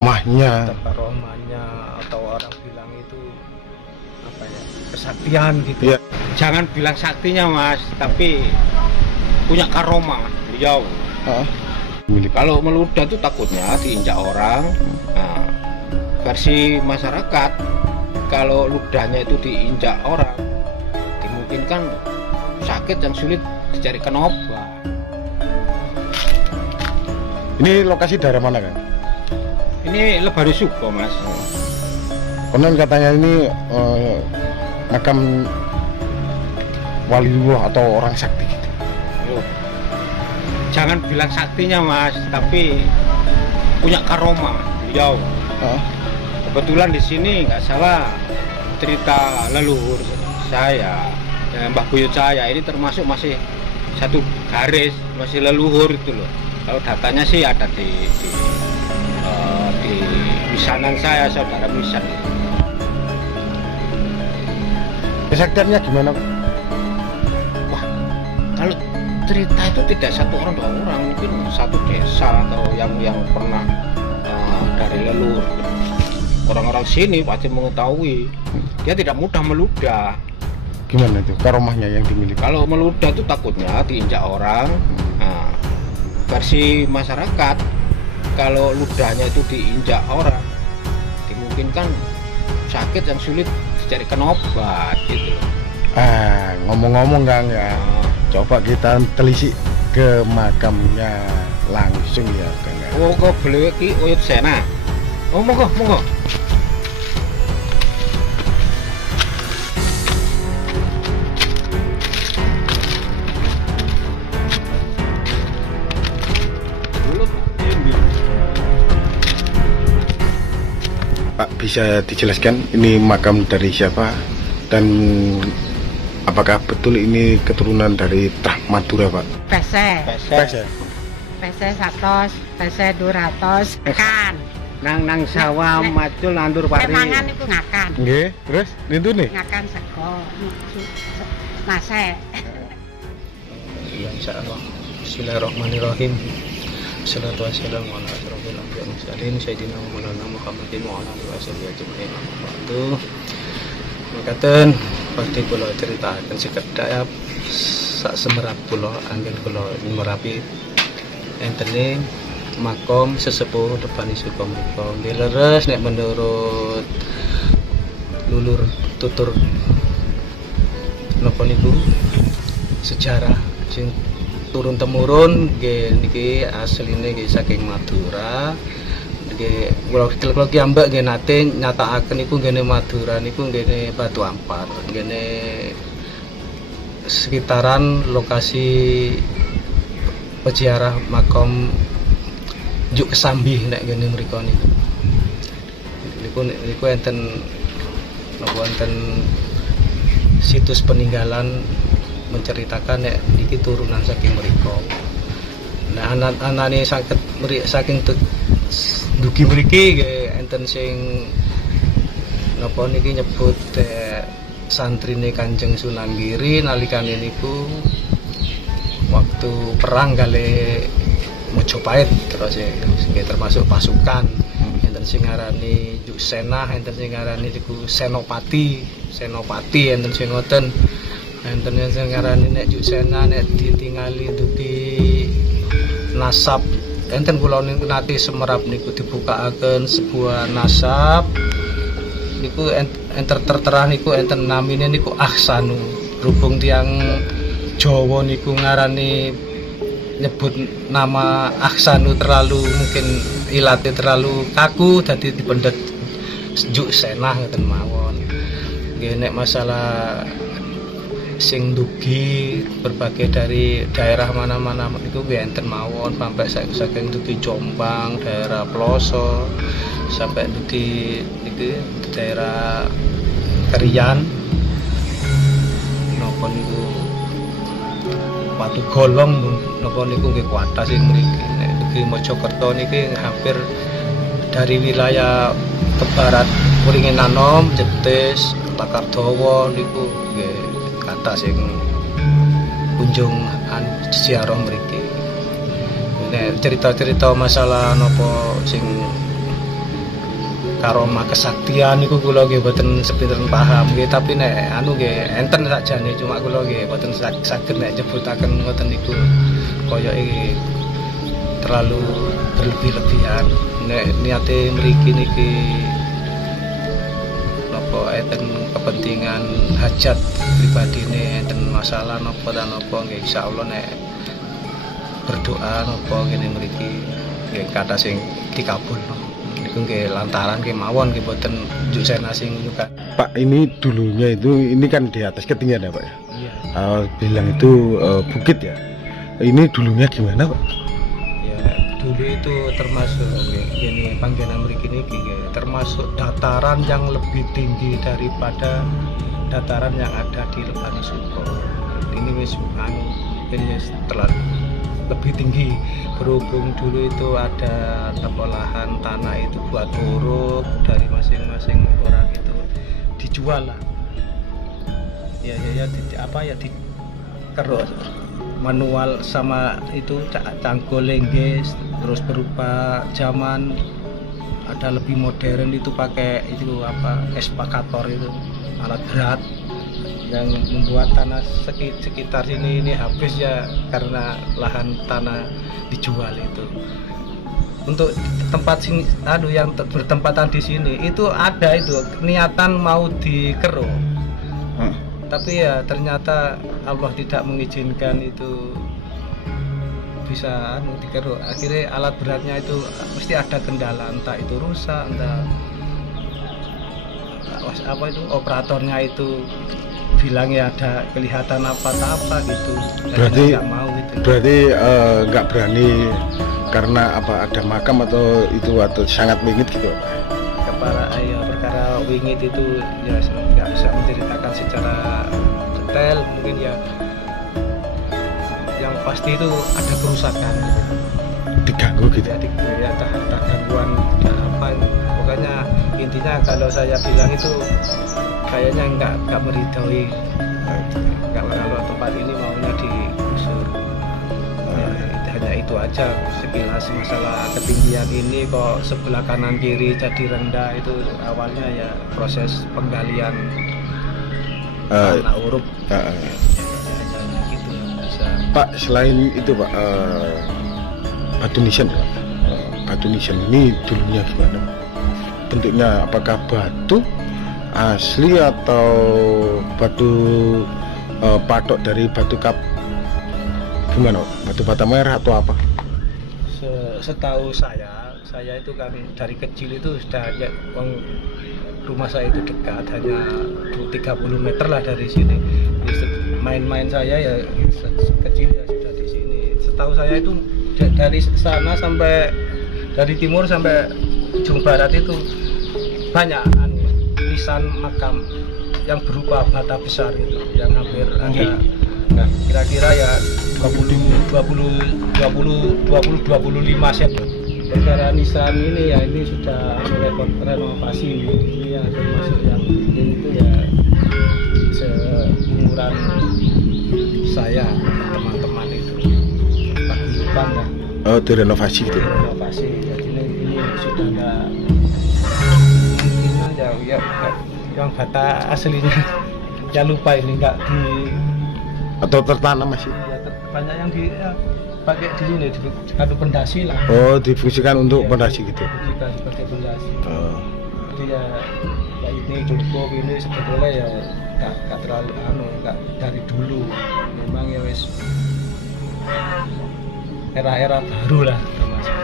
Mahnya. Karomahnya, atau orang bilang itu apa ya, kesaktian gitu. Iya. Jangan bilang saktinya mas, tapi punya karomah beliau. Kalau meludah itu takutnya diinjak orang. Nah, versi masyarakat, kalau ludahnya itu diinjak orang, dimungkinkan sakit yang sulit dicarikan obat. Ini lokasi daerah mana kan? Ini Lebaru Suko mas. Konon katanya ini makam waliullah atau orang sakti gitu. Loh, jangan bilang saktinya mas, tapi punya karomah beliau. Kebetulan di sini nggak salah cerita leluhur saya, Mbah Buyut saya ini termasuk masih satu garis, masih leluhur itu loh. Kalau datanya sih ada di misanan saya, saudara misan. Kesaktiannya gimana? Wah, kalau cerita itu tidak satu orang dua orang, mungkin satu desa atau yang pernah dari leluhur. Orang-orang sini pasti mengetahui dia tidak mudah meludah. Gimana itu karomahnya yang dimiliki? Kalau meludah itu takutnya diinjak orang. Nah, versi masyarakat, kalau ludahnya itu diinjak orang, dimungkinkan sakit yang sulit dicarikan obat gitu. Ngomong-ngomong Kang ya, coba kita telisik ke makamnya langsung ya Kang. Oh, kok beliau ki oyot sena. Oh, monggo. Pak, bisa dijelaskan ini makam dari siapa dan apakah betul ini keturunan dari Trah Madura, Pak? Pese. Pese 100, pese 200 kan. Nang sawah macul nandur pari. Mangan iku ngakan. Nggih, terus itu nih. Ngakan sego. Nase. Ya, insyaallah. Bismillahirrahmanirrahim. Assalatu wassalamu ala asyrofil anbiya'i wal mursalin sayyidina Muhammadin wa ala alihi washabihi ajmain. Waktu makaten pasti kula critakaken sekedhap sak semerap kula anggen kula nyemerapi entene makom sesepuh Rebani Suko menika. Nggih leres nek menurut lulur tutur napa niku sejarah sing turun temurun niki asline nggih saking Madura. Nggih kula ki ambek nggih nate nyatakaken niku nggene Madura niku nggene Batu Ampar, nggene sekitaran lokasi peziarah makam Juk Kesambi nek ngene mriku niku. Niku enten napa enten situs peninggalan menceritakan nek niki turunan saking mriku. Nah anane saking dugi mriki nggih enten sing napa niki nyebut santrine Kanjeng Sunan Giri nalikane niku waktu perang kali Mojopahit terus nggih termasuk pasukan. Enten sing ngarani Juksena, enten sing ngarani niku Senopati, enten sing ngoten. Enten sing ngarani nek Juksena nek ditingali dugi nasab. Enten kula niku nate semerap niku dibukaaken sebuah nasab. Niku enten tertera niku enten namine niku Ahsanu. Berhubung tiang Jawa niku ngarani nyebut nama Ahsanu terlalu mungkin ilate terlalu kaku dadi dipendet Juksena ngoten mawon. Nggih nek masalah sing dugi berbagai dari daerah mana-mana itu enten mawon sampai saking dugi Jombang, daerah Ploso sampai dugi iki daerah Krian napa niku Patu Golong napa niku nggih kuatah sing mriki. Nek dugi Mojokerto niki hampir dari wilayah ke barat Kuringin Anom, Jetis, Takardawa niku nggih kata sing kunjung ziarah mriki. Nek cerita-cerita masalah napa sing karomah kesaktian niku kula nggih boten sepinten paham nggih, tapi nek anu nggih enten sakjane, cuma kula nggih boten saged nek nyebutaken ngoten niku koyoke terlalu berlebih-lebihan. Nek niate mriki niki napa enten kepentingan hajat pribadine, enten masalah napa dan napa nggih insyaallah nek berdoa napa ngene mriki nggih kata sing dikabulno. Niku nggih lantaran kemawon nggih boten njuk senasing juga. Pak, ini dulunya itu ini kan di atas ketinggian ya Pak ya? Iya. Bilang itu bukit ya. Ini dulunya gimana Pak? Ya dulu itu termasuk gini panggenan mriki niki nggih termasuk dataran yang lebih tinggi daripada dataran yang ada di Lebani Suko. Ini wis anu ini terlalu lebih tinggi, berhubung dulu itu ada lahan tanah itu buat turuk dari masing-masing orang itu dijual lah ya dikeruk manual sama itu cangkul lengges, terus berupa zaman ada lebih modern itu pakai itu eskavator itu alat berat yang membuat tanah sekitar sini ini habis ya karena lahan tanah dijual itu. Untuk tempat sini yang bertempatan di sini itu ada itu niatan mau dikeruk. Tapi ya ternyata Allah tidak mengizinkan itu bisa dikeruk. Akhirnya alat beratnya itu mesti ada kendala, entah itu rusak, entah operatornya itu bilangnya ada kelihatan apa gitu. Berarti nggak mau gitu. Berarti nggak berani karena ada makam atau sangat wingit gitu. Perkara wingit itu ya nggak bisa menceritakan secara detail, mungkin ya yang pasti itu ada kerusakan. Diganggu gitu. Ya gangguan pokoknya intinya kalau saya bilang itu kayaknya nggak meridhoi kalau tempat ini maunya digusur. Hanya itu aja sekilas masalah ketinggian ini kok sebelah kanan kiri jadi rendah itu awalnya ya proses penggalian tanah uruk. Gitu bisa. Pak, selain itu Pak, batu nisan Pak. Batu nisan ini dulunya gimana? Bentuknya apakah batu asli atau batu patok dari batu kap gimana? Batu bata merah atau apa? Setahu saya itu kan dari kecil itu sudah rumah saya itu dekat, hanya 30 meter lah dari sini. Main-main saya ya kecil ya sudah di sini. Setahu saya itu dari sana sampai dari timur sampai ujung barat itu banyak nisan makam yang berupa bata besar itu yang hampir ada kira-kira ya 25 cm. Perkara nisan ini ya ini sudah mulai renovasi, ini yang termasuk yang bikin itu ya seumuran saya teman-teman itu paguyuban lah. Oh, direnovasi gitu. Renovasi, jadi ini sudah enggak ya yang bata aslinya ya lupa ini enggak di atau tertanam masih ya, banyak yang pakai di sini di pendasi lah. Oh, difungsikan untuk pendasi gitu. Difungsikan sebagai pendasi. Jadi ya ini cukup ini sebetulnya ya enggak terlalu enggak dari dulu memang ya wis era-era baru lah termasuk.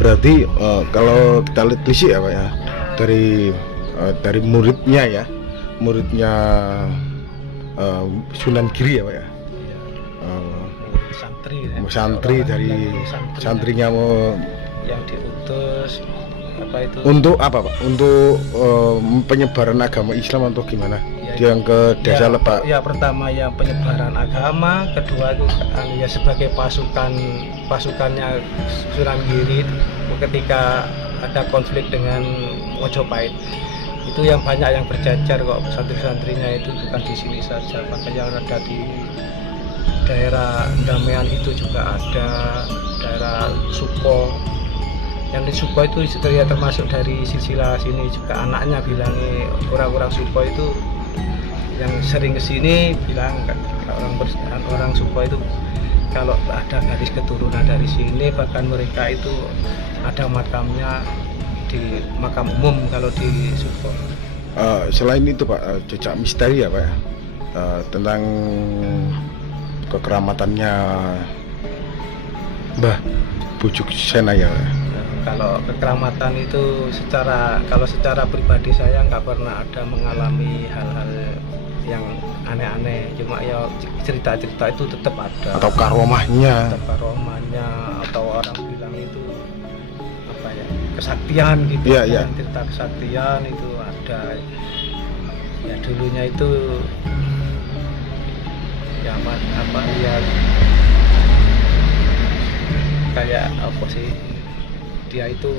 Berarti kalau kita lihat fisik ya Pak ya, dari muridnya Sunan Giri ya Pak ya. Santri dari santrinya mau yang diutus untuk apa Pak? Untuk penyebaran agama Islam atau gimana? Yang ke desa Lebak. Ya pertama ya penyebaran agama, kedua itu ya sebagai pasukannya Sunan Giri ketika ada konflik dengan Mojopahit. Itu yang banyak yang berjajar kok, santri-santrinya itu bukan di sini saja, bahkan yang ada di daerah Damean itu juga ada, daerah Suko yang di Suko itu ya termasuk dari silsilah sini juga. Anaknya bilangnya orang-orang Suko itu yang sering kesini bilang orang Suko itu kalau ada garis keturunan dari sini, bahkan mereka itu ada makamnya di makam umum kalau di Suko. Selain itu Pak, jejak misteri ya Pak ya, tentang kekeramatannya Mbah Bujuk Sena ya Pak. Kalau kekeramatan itu kalau secara pribadi saya nggak pernah ada mengalami hal-hal yang aneh-aneh, cuma ya cerita-cerita itu tetap ada. Atau karomahnya. Tetap karomahnya, atau orang bilang itu apa ya, kesaktian gitu. Iya, iya. Cerita kesaktian itu ada. Ya dulunya itu ya apa ya, kayak apa sih, dia itu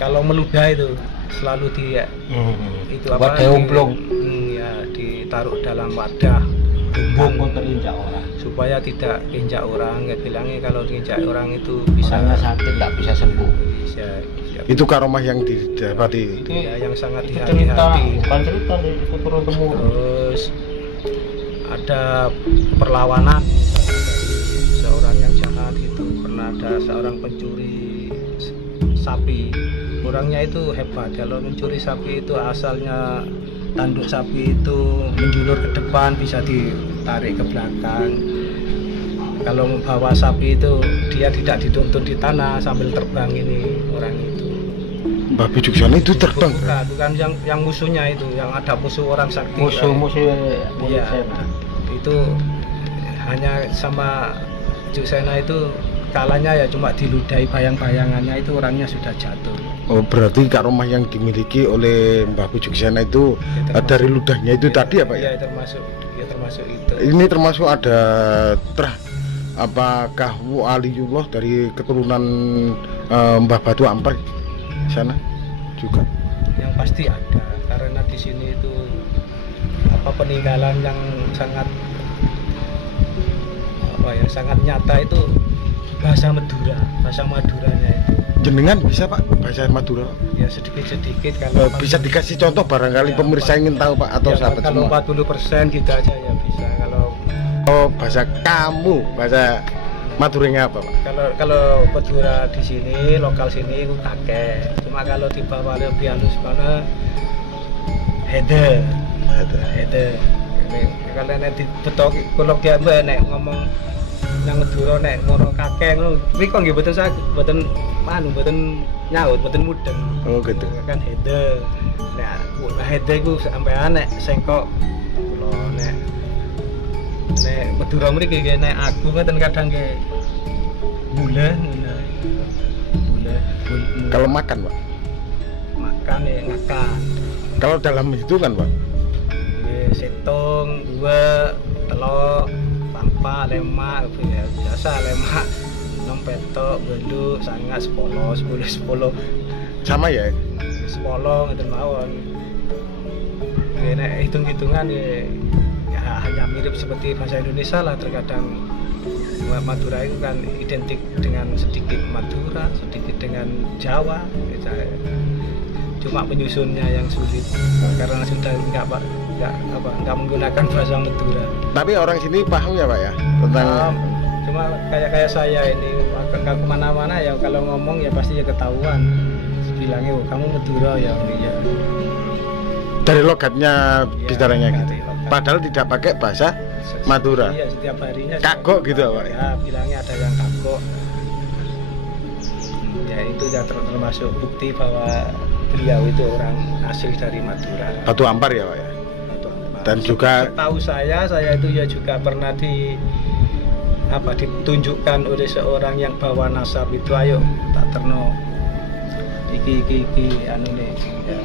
kalau meludah itu selalu dia itu apa, ya ditaruh dalam wadah bumbung terinjak orang supaya tidak injak orang. Ya bilangnya kalau diinjak orang itu misalnya sakit nggak bisa sembuh. Bisa. Itu karomah yang didapati. Ya, yang sangat cerita, dihati-hati. bukan cerita itu turun temurun. Terus ada perlawanan dari seorang yang jahat itu. Pernah ada seorang pencuri sapi, orangnya itu hebat. Kalau mencuri sapi itu asalnya tanduk sapi itu menjulur ke depan, bisa ditarik ke belakang. Kalau membawa sapi itu dia tidak dituntun di tanah sambil terbang ini orang itu. Mbah Bujuk Sena itu terbang. Bukan yang musuhnya itu, yang ada musuh orang sakti. Musuh Iya. Itu hanya sama Bujuk Sena itu kalanya ya cuma diludahi bayang-bayangannya, itu orangnya sudah jatuh. Oh, berarti karomah yang dimiliki oleh Mbah Bujuk Sena itu Ya, dari ludahnya itu tadi apa ya? Iya, termasuk itu. Ini termasuk ada apakah waliullah dari keturunan Mbah Batu Ampar sana juga? Yang pasti ada, karena di sini itu apa peninggalan yang sangat apa ya, sangat nyata itu bahasa Maduranya itu. Jenengan bisa Pak bahasa Madura? Ya sedikit-sedikit kalau Bisa dikasih contoh barangkali Ya, pemirsa ingin tahu Pak, atau ya, sahabat kalau semua? 40% gitu aja ya bisa. Kalau Bahasa kamu, bahasa Maduranya apa Pak? kalau Madura di sini, lokal sini itu kakek. Cuma kalau di bawah lebih halus mana hede. Kalau nek dibetok kalau dia nek ngomong yang Madura nek ngono kakek ngono kuwi kok nggih mboten saged, mboten nyaut, mboten mudeng. Oh gitu. Kan hede. Nek hede iku sampean nek sengkok kula nek Madura mriki nggih nek aku ngoten kadang nggih bule. Kalau makan Pak? Makan ya ngakan. Kalau dalam hitungan Pak? Setong, 2, telok, tanpa lemak, ya biasa lemak 6 petok, beluk, sangat 10. Sama ya? 10 ngeten mawon. Nek hitung-hitungan ya hanya mirip seperti bahasa Indonesia lah. Terkadang Madura itu kan identik dengan sedikit Madura, sedikit dengan Jawa. Cuma penyusunnya yang sulit karena sudah nggak menggunakan bahasa Madura. Tapi orang sini paham ya Pak ya tentang Cuma kayak saya ini kalau kemana-mana ya kalau ngomong ya pasti ya ketahuan. Bilangnya kamu Madura ya. dari logatnya Ya, bicaranya dari gitu. logat. Padahal tidak pakai bahasa Madura. Iya, setiap harinya Kagok gitu Pak. ya bilangnya ada yang kagok. Ya itu ya termasuk bukti bahwa beliau itu orang asli dari Madura. Batu Ampar ya Pak ya. Dan juga tahu saya itu ya juga pernah ditunjukkan oleh seorang yang bawa nasab itu, ayo tak terno iki anu nih ya.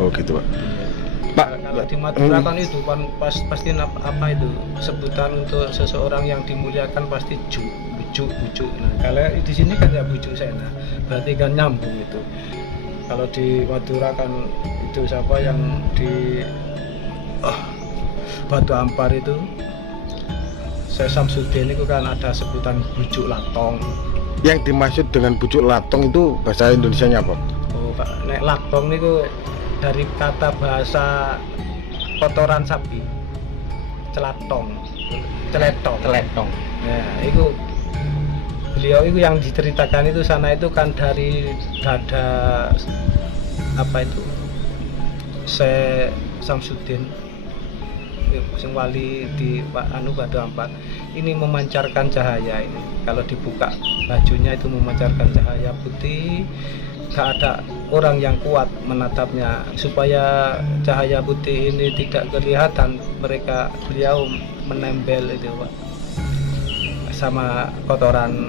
oh gitu Pak. Pak, Kalau di Madura kan itu kan pasti apa itu sebutan untuk seseorang yang dimuliakan pasti bujuk. Nah, kalau di sini kan ya Bujuk Sena, berarti kan nyambung itu. Kalau di Madura kan itu siapa yang di Batu Ampar itu Syekh Samsudin itu kan ada sebutan bujuk latong. Yang dimaksud dengan bujuk latong itu bahasa Indonesianya apa? Oh, Pak, nek latong niku dari kata bahasa kotoran sapi. Celatong. Celetong. Ya, itu beliau itu yang diceritakan itu sana itu kan dari dada apa itu Syekh Samsudin sing wali di Batu Ampar ini memancarkan cahaya ini. Kalau dibuka bajunya itu memancarkan cahaya putih, gak ada orang yang kuat menatapnya supaya cahaya putih ini tidak kelihatan. Beliau menempel itu Pak sama kotoran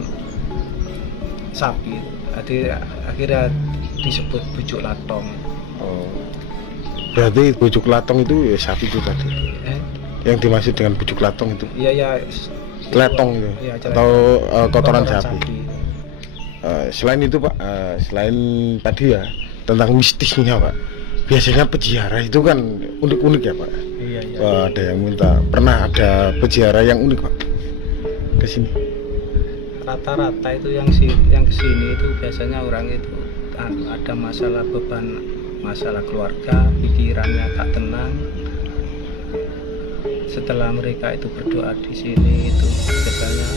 sapi. Jadi akhirnya disebut bujuk latong. Oh. Berarti bujuk latong itu ya sapi itu tadi. Yang dimaksud dengan bujuk latong itu? Iya. Letong itu. Ya, atau kotoran sapi. Selain itu Pak, selain tadi ya tentang mistisnya Pak. Biasanya peziarah itu kan unik-unik ya Pak. Iya. Ada yang minta, pernah ada peziarah yang unik Pak ke sini? Rata-rata itu yang kesini itu biasanya orang itu ada masalah beban, masalah keluarga, pikirannya tak tenang. Setelah mereka itu berdoa di sini itu biasanya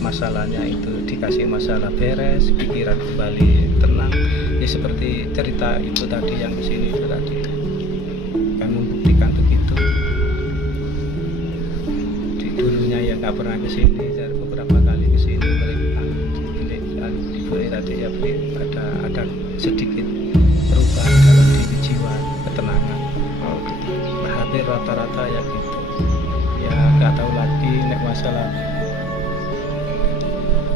masalahnya itu dikasih masalah beres, pikiran kembali tenang. Ya seperti cerita itu tadi yang kesini itu tadi kan membuktikan begitu. Di dulunya ya nggak pernah kesini, dari beberapa kali kesini mereka di tadi ya ada sedikit perubahan dalam diri jiwa, ketenangan. Hampir rata-rata ya gitu. Ya nggak tahu lagi nek masalah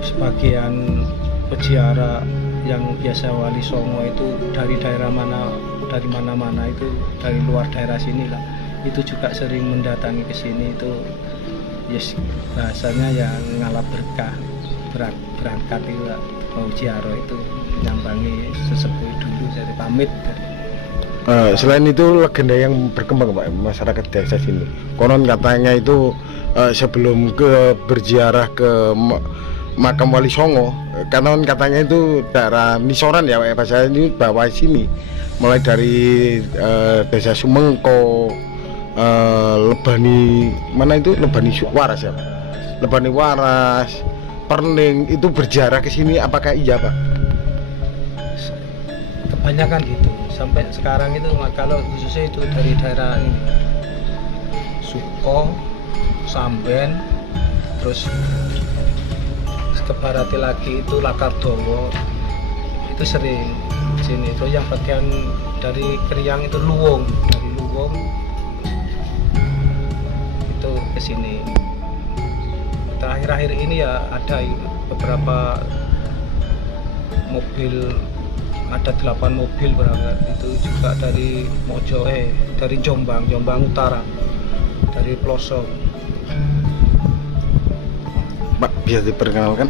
sebagian peziarah yang biasa wali songo itu dari daerah mana-mana itu dari luar daerah sini lah, itu juga sering mendatangi ke sini itu yes, bahasanya yang ngalap berkah berangkat itu mau ziarah itu nyambangi sesepuh dulu dari pamit. Selain itu legenda yang berkembang Pak masyarakat desa sini, konon katanya itu sebelum berziarah ke makam Wali Songo, katanya itu daerah Nisoran ya Pak, bahasa ini bawah sini, mulai dari desa Sumengko, Lebani mana itu Lebani Waras ya Pak, Lebani Waras, Perning itu berziarah ke sini, apakah iya Pak? Kebanyakan gitu. Sampai sekarang itu kalau khususnya itu dari daerah ini Suko, Samben, terus ke barat lagi itu Lakardowo itu sering sini. Terus yang bagian dari Kriang itu Luwung, dari Luwung itu ke sini. Terakhir-akhir ini ya ada beberapa mobil, ada 8 mobil berangkat itu juga dari dari Jombang Utara, dari pelosok. Pak bisa diperkenalkan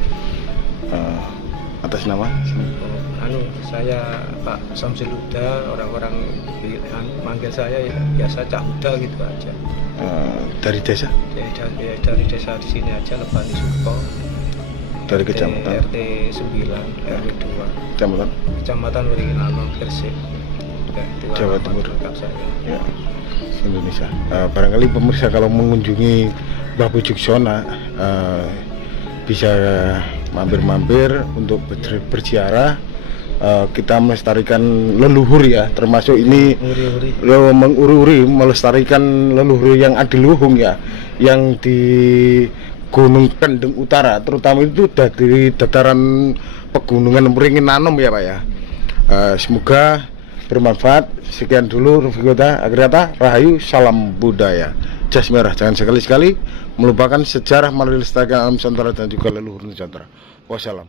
atas nama? Saya Pak Samsul Huda, orang-orang manggil saya ya biasa Cak Huda gitu aja. Dari desa? Dari desa di sini aja, Lebani Suko. Dari kecamatan? RT 9 RW 2 Kecamatan Wiringinano, Gresik, Jawa Timur. Ya, Indonesia. Barangkali pemirsa kalau mengunjungi Mbah Pujuk Sona bisa mampir-mampir untuk berziarah. Kita melestarikan leluhur ya, termasuk ini menguri-uri melestarikan leluhur yang adiluhung ya, yang di Gunung Kendeng Utara, terutama itu dari dataran pegunungan Wiringinano ya Pak ya. Semoga bermanfaat. Sekian dulu review kita. Akhir kata, Rahayu, salam budaya. Jas merah, jangan sekali-sekali melupakan sejarah melestarikan alam Nusantara dan juga leluhur Nusantara. Wassalam.